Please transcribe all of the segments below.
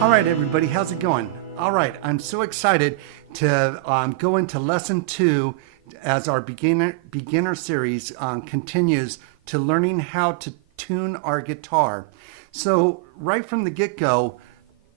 All right, everybody, how's it going? All right, I'm so excited to go into lesson 2 as our beginner series continues to learning how to tune our guitar. So right from the get-go,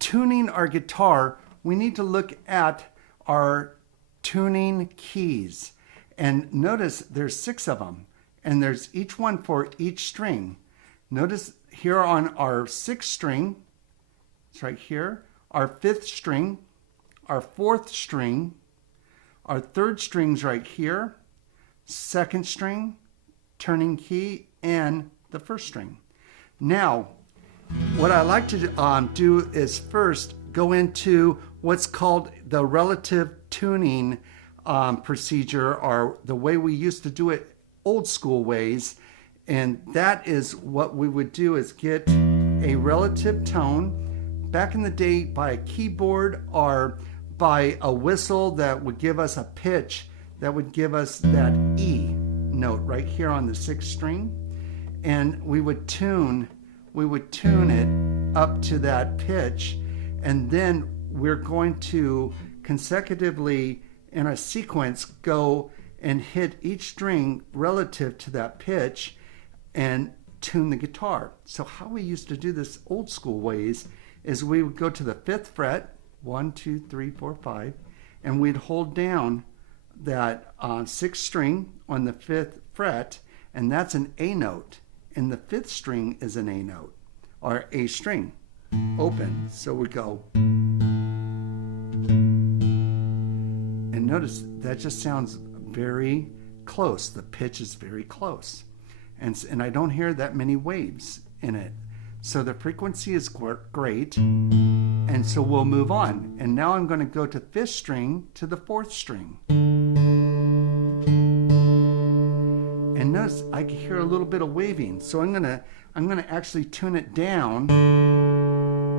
tuning our guitar, we need to look at our tuning keys. And notice there's 6 of them, and there's each one for each string. Notice here on our 6th string, it's right here, our 5th string, our 4th string, our 3rd string's right here, 2nd string, turning key, and the 1st string. Now, what I like to do is first go into what's called the relative tuning procedure, or the way we used to do it old school ways. And that is what we would do is get a relative tone back in the day by a keyboard or by a whistle that would give us a pitch that would give us that E note right here on the 6th string. And we would tune it up to that pitch, and then we're going to consecutively in a sequence go and hit each string relative to that pitch and tune the guitar. So how we used to do this old school ways is we would go to the 5th fret, 1, 2, 3, 4, 5, and we'd hold down that 6th string on the 5th fret, and that's an A note. And the 5th string is an A note, or A string, open. So we go. And notice that just sounds very close. The pitch is very close. And I don't hear that many waves in it. So the frequency is great. And so we'll move on. And now I'm going to go to 5th string to the 4th string. And notice I can hear a little bit of waving. So I'm gonna actually tune it down.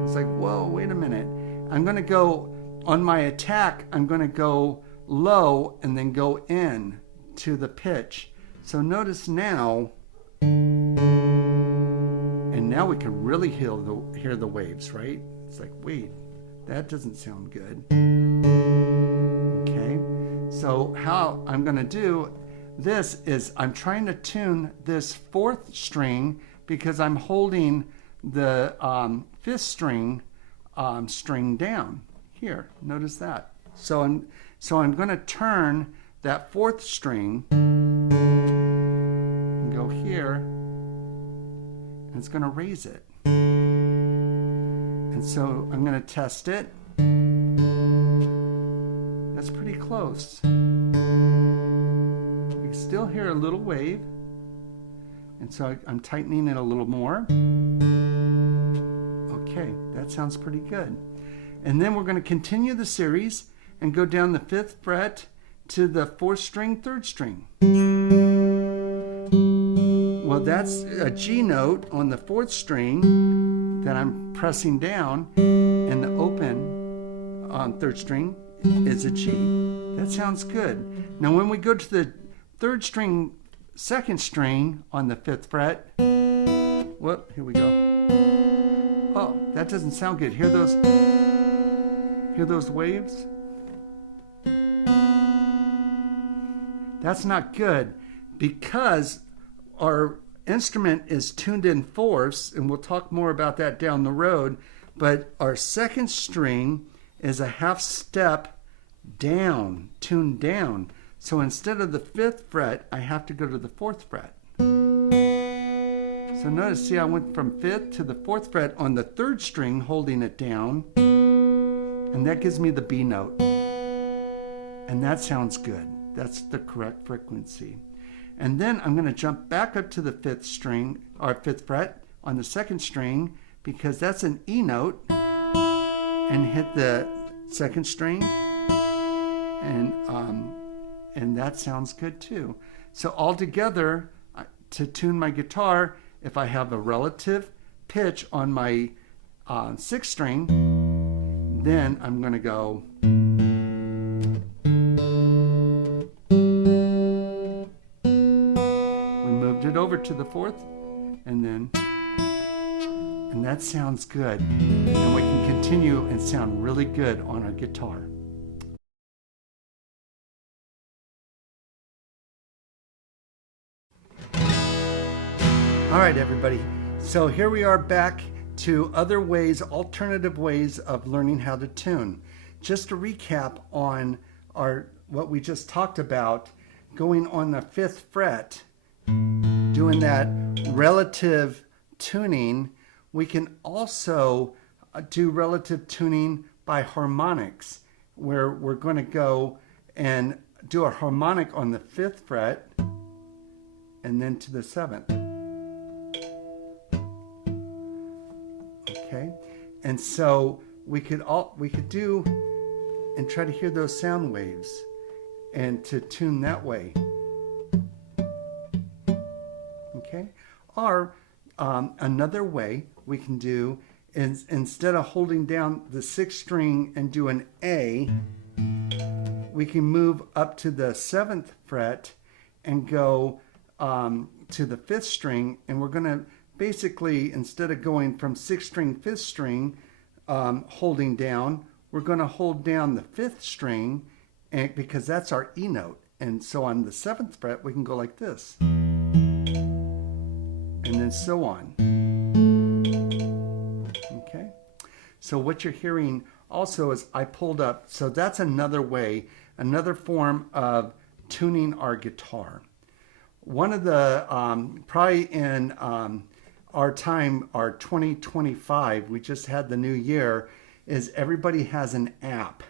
It's like, whoa, wait a minute. I'm gonna go on my attack, I'm gonna go low and then go in to the pitch. So notice now, and now we can really hear the waves, right? It's like, wait, that doesn't sound good. Okay, so how I'm gonna do this is I'm trying to tune this 4th string because I'm holding the 5th string down here. Notice that. So I'm going to turn that 4th string and go here, and it's going to raise it. And so I'm going to test it. That's pretty close. Still hear a little wave, and so I'm tightening it a little more. Okay, that sounds pretty good. And then we're going to continue the series and go down the 5th fret to the 4th string, 3rd string. Well, that's a G note on the 4th string that I'm pressing down, and the open on 3rd string is a G. That sounds good. Now when we go to the 3rd string, 2nd string on the 5th fret. Whoop, here we go. Oh, that doesn't sound good. Hear those waves? That's not good because our instrument is tuned in 4ths, and we'll talk more about that down the road, but our 2nd string is a half step down, tuned down. So instead of the 5th fret, I have to go to the 4th fret. So notice, see, I went from 5th to the 4th fret on the 3rd string, holding it down, and that gives me the B note. And that sounds good. That's the correct frequency. And then I'm going to jump back up to the 5th string, or 5th fret on the 2nd string, because that's an E note, and hit the 2nd string, and that sounds good too. So all together, to tune my guitar, if I have a relative pitch on my 6th string, then I'm going to go. We moved it over to the 4th, and then And that sounds good. And we can continue and sound really good on our guitar. All right, everybody. So here we are back to other ways, alternative ways of learning how to tune. Just to recap on what we just talked about, going on the 5th fret, doing that relative tuning. We can also do relative tuning by harmonics, where we're going to go and do a harmonic on the 5th fret and then to the 7th. Okay, and so we could do and try to hear those sound waves and to tune that way. Okay, or another way we can do is, instead of holding down the 6th string and do an A, we can move up to the 7th fret and go to the 5th string, and we're going to basically, instead of going from 6th string, 5th string, holding down, we're going to hold down the 5th string, and because that's our E note. And so on the 7th fret, we can go like this. And then so on. Okay? So what you're hearing also is I pulled up, so that's another way, another form of tuning our guitar. One of the, probably in our time, our 2025, we just had the new year, is everybody has an app.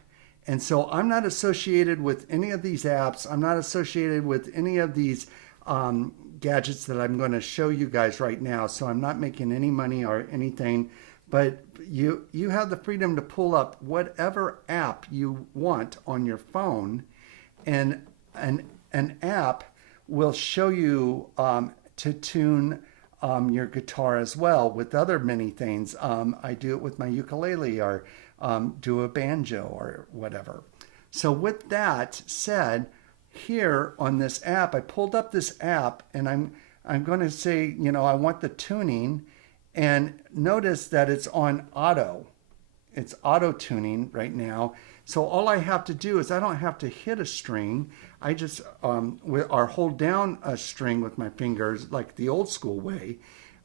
And so I'm not associated with any of these apps. I'm not associated with any of these gadgets that I'm going to show you guys right now. So I'm not making any money or anything. But you have the freedom to pull up whatever app you want on your phone. And an app will show you to tune your guitar as well with other many things. I do it with my ukulele, or do a banjo or whatever. So with that said, here on this app, I pulled up this app, and I'm going to say, I want the tuning, and notice that it's on auto. It's auto tuning right now. So all I have to do is I don't have to hit a string. I just or hold down a string with my fingers like the old school way.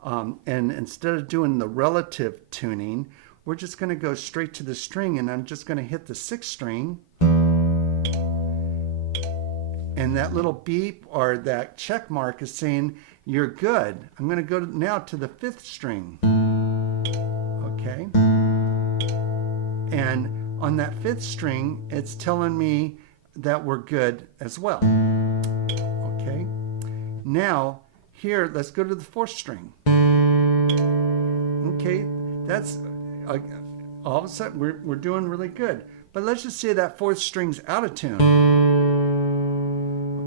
And instead of doing the relative tuning, we're just going to go straight to the string, and I'm just going to hit the 6th string. And that little beep or that check mark is saying you're good. I'm going to go now to the 5th string. Okay. And on that 5th string, it's telling me that we're good as well. Okay. Now, here, let's go to the 4th string. Okay, that's all of a sudden we're doing really good. But let's just say that 4th string's out of tune.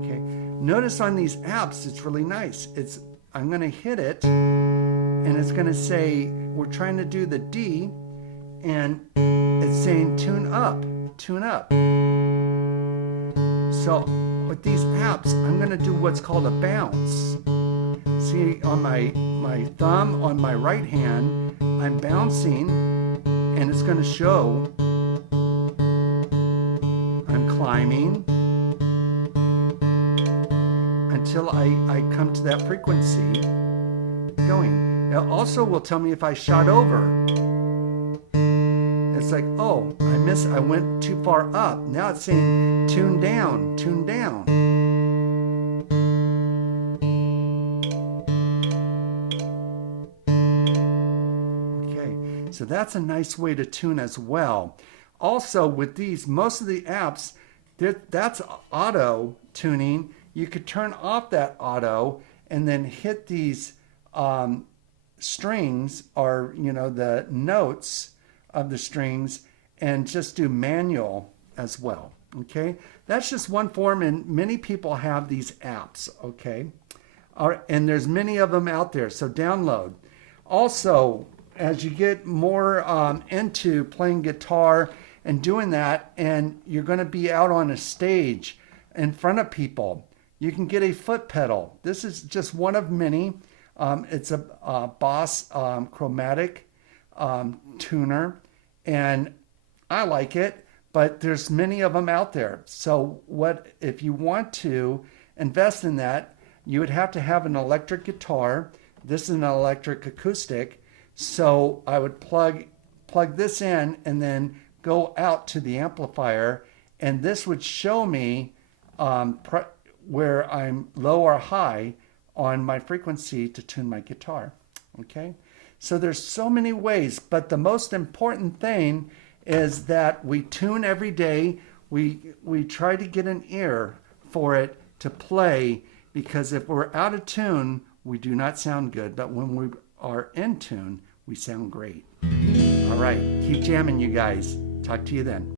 Okay, notice on these apps it's really nice. I'm going to hit it, and it's going to say we're trying to do the D, and it's saying tune up, tune up. So with these apps, I'm going to do what's called a bounce. See, on my thumb on my right hand, I'm bouncing, and it's going to show I'm climbing until I come to that frequency going. It also will tell me if I shot over. It's like, oh, I went too far up. Now it's saying tune down, tune down. So that's a nice way to tune as well. Also with these, most of the apps, that's auto tuning. You could turn off that auto and then hit these strings, or the notes of the strings, and just do manual as well. Okay, that's just one form, and many people have these apps. Okay, and there's many of them out there, so download. Also, as you get more into playing guitar and doing that, and you're going to be out on a stage in front of people, you can get a foot pedal. This is just one of many. It's a Boss chromatic tuner, and I like it, but there's many of them out there. So what if you want to invest in that, you would have to have an electric guitar. This is an electric acoustic. So I would plug this in and then go out to the amplifier, and this would show me where I'm low or high on my frequency to tune my guitar. Okay, so there's so many ways, but the most important thing is that we tune every day. We try to get an ear for it to play, because if we're out of tune, we do not sound good. But when we are in tune, we sound great. All right, keep jamming, you guys. Talk to you then.